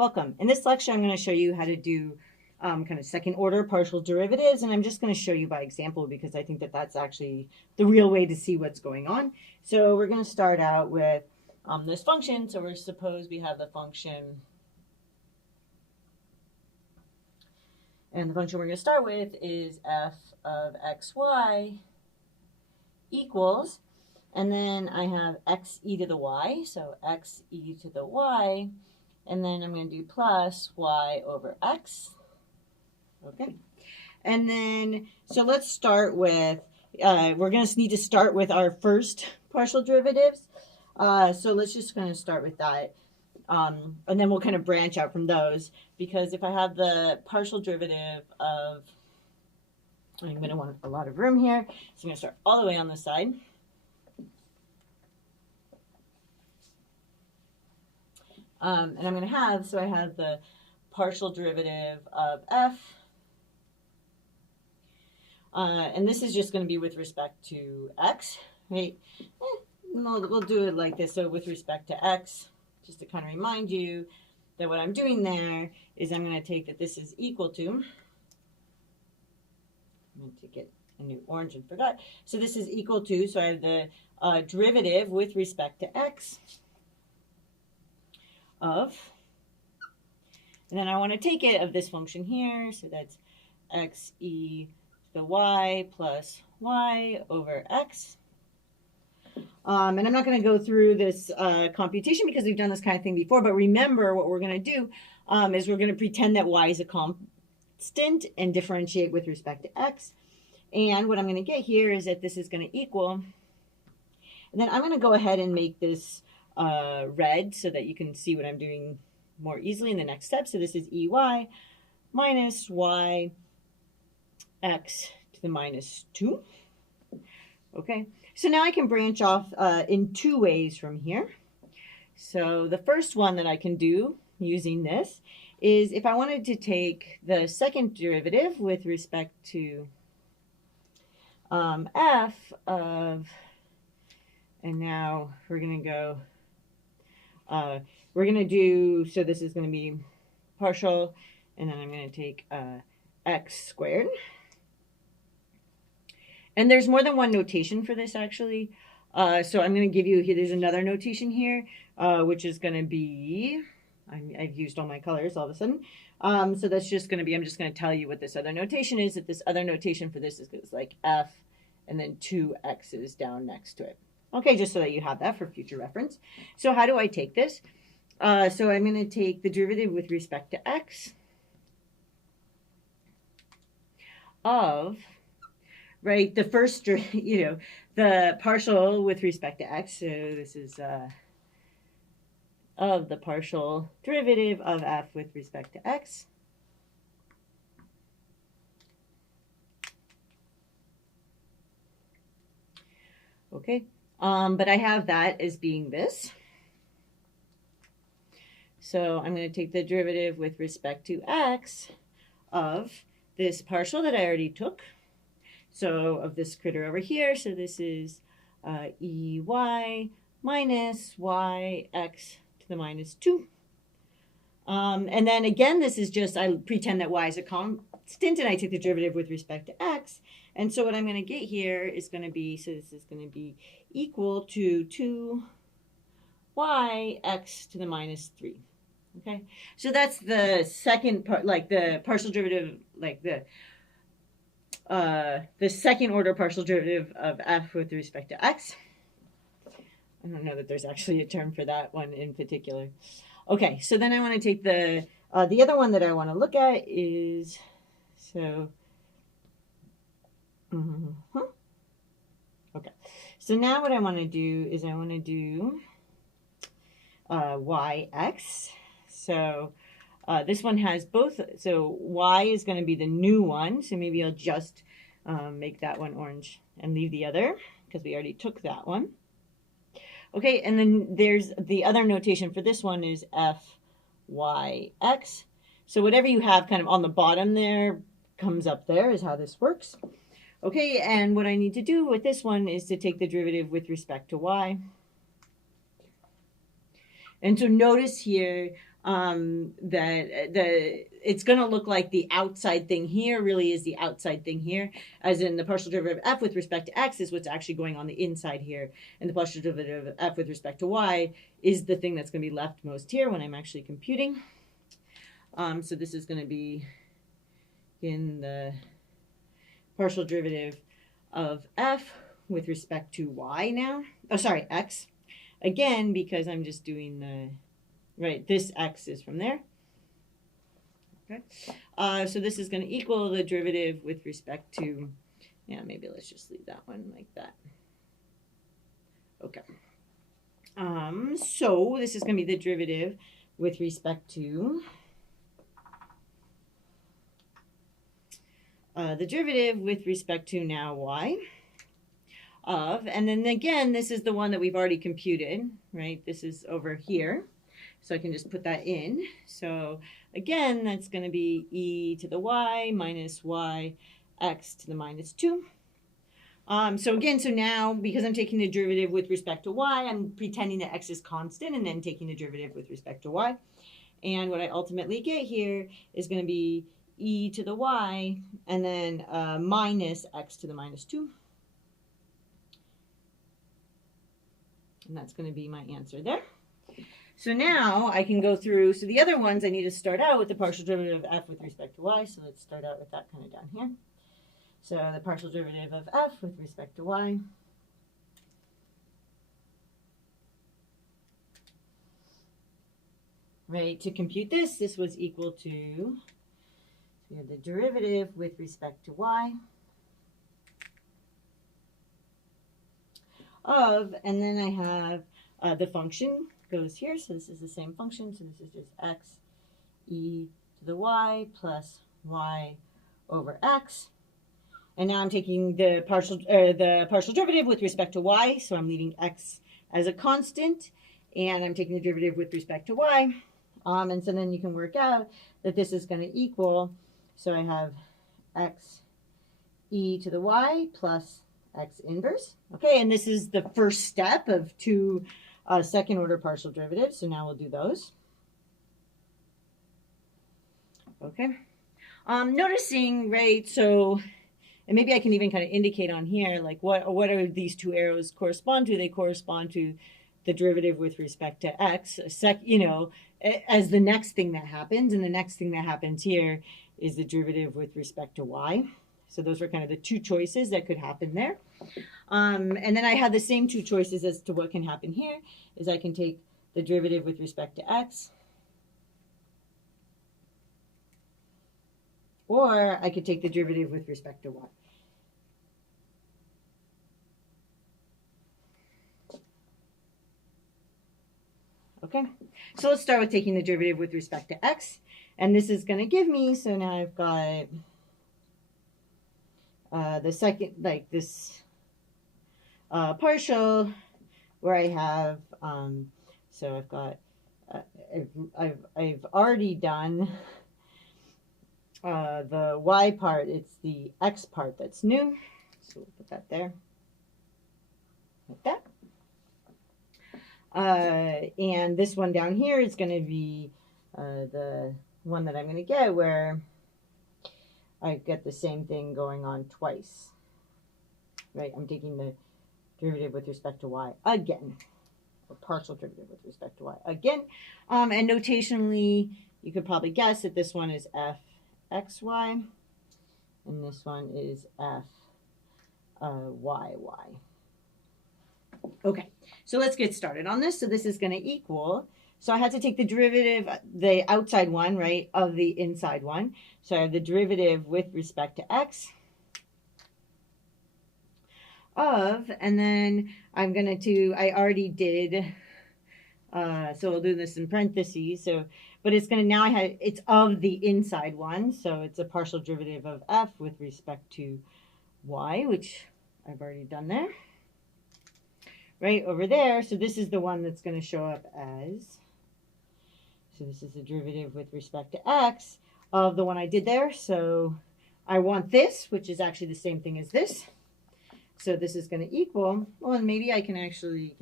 Welcome. In this lecture, I'm going to show you how to do kind of second order partial derivatives, and I'm just going to show you by example because I think that that's actually the real way to see what's going on. So we're going to start out with this function. So we're suppose we have the function, and the function we're going to start with is f of xy equals, and then I have x e to the y, so x e to the y, and then I'm going to do plus y over x. Okay. And then, so let's start with, we're going to need to start with our first partial derivatives. So let's just going to start with that. And then we'll kind of branch out from those, because if I have the partial derivative of, I'm going to want a lot of room here, so I'm going to start all the way on this side. And I'm going to have, so I have the partial derivative of f, and this is just going to be with respect to x, right? We'll do it like this. So with respect to x, just to kind of remind you that what I'm doing there is I'm going to take that this is equal to, I'm going to get a new orange and forgot. So this is equal to, so I have the derivative with respect to x of, and then I want to take it of this function here, so that's x e to the y plus y over x. And I'm not going to go through this computation because we've done this kind of thing before, but remember what we're going to do is we're going to pretend that y is a constant and differentiate with respect to x. And what I'm going to get here is that this is going to equal, and then I'm going to go ahead and make this red so that you can see what I'm doing more easily in the next step. So this is ey minus y x to the minus 2. Okay, so now I can branch off in two ways from here. So the first one that I can do using this is if I wanted to take the second derivative with respect to f of, and now we're going to go, we're going to do, so this is going to be partial, and then I'm going to take x squared. And there's more than one notation for this, actually. So I'm going to give you, there's another notation here, which is going to be, I've used all my colors all of a sudden. So that's just going to be, I'm just going to tell you what this other notation is. That this other notation for this is like f and then two x's down next to it. Okay, just so that you have that for future reference. So how do I take this? So I'm going to take the derivative with respect to x of, right, the first, the partial with respect to x. So this is of the partial derivative of f with respect to x. Okay, but I have that as being this. So I'm going to take the derivative with respect to x of this partial that I already took. So of this critter over here, so this is ey minus y x to the minus 2. And then again, this is just, I pretend that y is a constant, and I take the derivative with respect to x. And so what I'm going to get here is going to be, so this is going to be equal to 2y x to the minus 3. Okay, so that's the second part, like the partial derivative, like the second order partial derivative of f with respect to x. I don't know that there's actually a term for that one in particular. Okay, so then I want to take the other one that I want to look at is, so, okay. So now what I want to do is I want to do yx. So this one has both, so y is going to be the new one, so maybe I'll just make that one orange and leave the other, because we already took that one. Okay, and then there's the other notation for this one is fyx. So whatever you have kind of on the bottom there comes up there is how this works. Okay, and what I need to do with this one is to take the derivative with respect to y. And so notice here, it's going to look like the outside thing here really is the outside thing here, as in the partial derivative of f with respect to x is what's actually going on the inside here, and the partial derivative of f with respect to y is the thing that's going to be leftmost here when I'm actually computing. So this is going to be in the partial derivative of f with respect to y now. Oh, sorry, x. Again, because I'm just doing the, right, this x is from there. Okay. So this is going to equal the derivative with respect to, yeah, maybe let's just leave that one like that. Okay. So this is going to be the derivative with respect to the derivative with respect to now y of, and then again, this is the one that we've already computed, right? This is over here. So I can just put that in. So again, that's going to be e to the y minus y x to the minus 2. So again, so now because I'm taking the derivative with respect to y, I'm pretending that x is constant and then taking the derivative with respect to y. And what I ultimately get here is going to be e to the y and then minus x to the minus 2. And that's going to be my answer there. So now I can go through, so the other ones I need to start out with the partial derivative of f with respect to y. So let's start out with that kind of down here. So the partial derivative of f with respect to y. Right, to compute this, this was equal to, so we have the derivative with respect to y of, and then I have the function goes here, so this is the same function, so this is just x e to the y plus y over x. And now I'm taking the partial derivative with respect to y, so I'm leaving x as a constant, and I'm taking the derivative with respect to y. And so then you can work out that this is going to equal, so I have x e to the y plus x inverse. Okay, and this is the first step of two second order partial derivatives, so now we'll do those. Okay, noticing, right, so, and maybe I can even kind of indicate on here, like what are these two arrows correspond to? They correspond to the derivative with respect to x, as the next thing that happens, and the next thing that happens here is the derivative with respect to y. So those were kind of the two choices that could happen there. And then I have the same two choices as to what can happen here, is I can take the derivative with respect to x, or I could take the derivative with respect to y. Okay, so let's start with taking the derivative with respect to x. And this is going to give me, so now I've got the second, like this partial where I have, so I've got, I've already done the y part, it's the x part that's new. So we'll put that there, like that. And this one down here is going to be the one that I'm going to get where I get the same thing going on twice. Right, I'm taking the derivative with respect to y again, or partial derivative with respect to y again. And notationally, you could probably guess that this one is fxy, and this one is fyy. Okay, so let's get started on this. So this is going to equal, so I had to take the derivative, the outside one, right, of the inside one. So I have the derivative with respect to x of, and then I'm going to, I already did, so we'll do this in parentheses. So, but it's going to, now I have, it's of the inside one. So it's a partial derivative of f with respect to y, which I've already done there. Right over there, so this is the one that's going to show up as, so this is the derivative with respect to x of the one I did there. So I want this, which is actually the same thing as this. So this is going to equal, well, and maybe I can actually,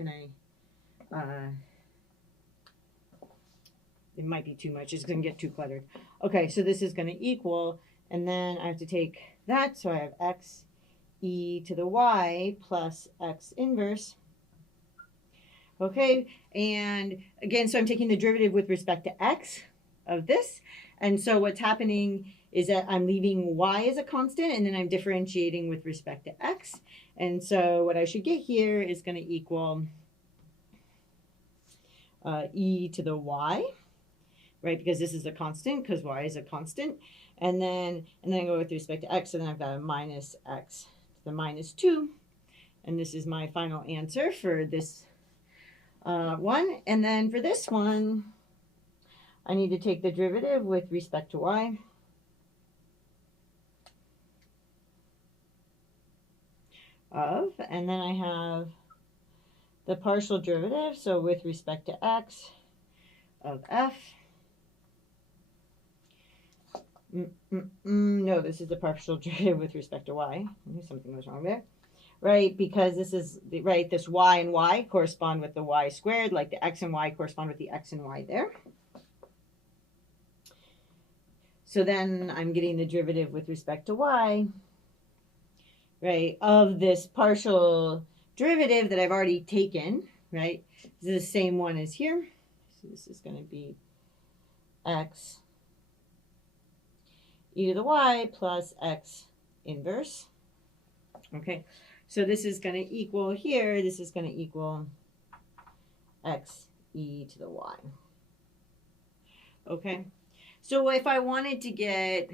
it might be too much. It's going to get too cluttered. Okay, so this is going to equal, and then I have to take that. So I have x e to the y plus x inverse. Okay, and again, so I'm taking the derivative with respect to x of this. And so what's happening is that I'm leaving y as a constant, and then I'm differentiating with respect to x. And so what I should get here is going to equal e to the y, right? Because this is a constant, because y is a constant. And then I go with respect to x, and then I've got a minus x to the minus 2. And this is my final answer for this one. And then for this one, I need to take the derivative with respect to y. And then I have the partial derivative, so with respect to x of f. No, this is the partial derivative with respect to y. Something was wrong there. Right, because this is, right, this y and y correspond with the y squared, like the x and y correspond with the x and y there. So then I'm getting the derivative with respect to y, right, of this partial derivative that I've already taken, right? This is the same one as here. So this is going to be x e to the y plus x inverse. Okay, so this is going to equal here, this is going to equal x e to the y. Okay, so if I wanted to get,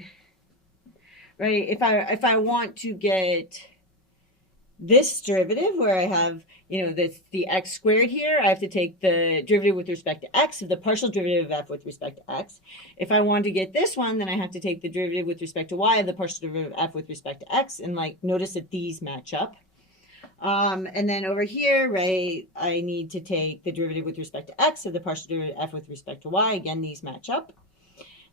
right, if I want to get this derivative where I have, you know, the x squared here, I have to take the derivative with respect to x of the partial derivative of f with respect to x. If I want to get this one, then I have to take the derivative with respect to y of the partial derivative of f with respect to x, and like notice that these match up. And then over here, right, I need to take the derivative with respect to x of the partial derivative of f with respect to y. Again, these match up.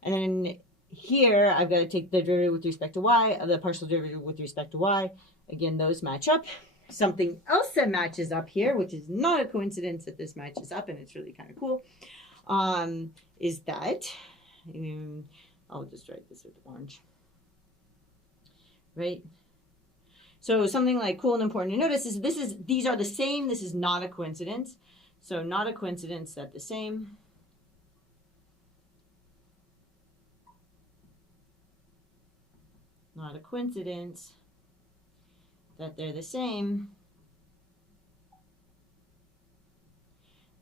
And then here, I've got to take the derivative with respect to y of the partial derivative with respect to y. Again, those match up. Something else that matches up here, which is not a coincidence that this matches up, and it's really kind of cool, is that, I'll just write this with orange, right? So something like cool and important to notice is these are the same. This is not a coincidence. So not a coincidence that the same. Not a coincidence that they're the same.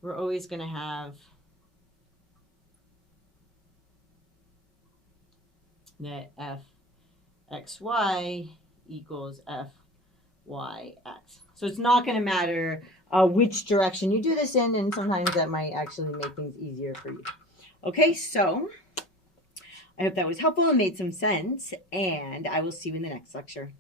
We're always going to have that fxy equals fyx. So it's not going to matter which direction you do this in, and sometimes that might actually make things easier for you. Okay, so I hope that was helpful and made some sense, and I will see you in the next lecture.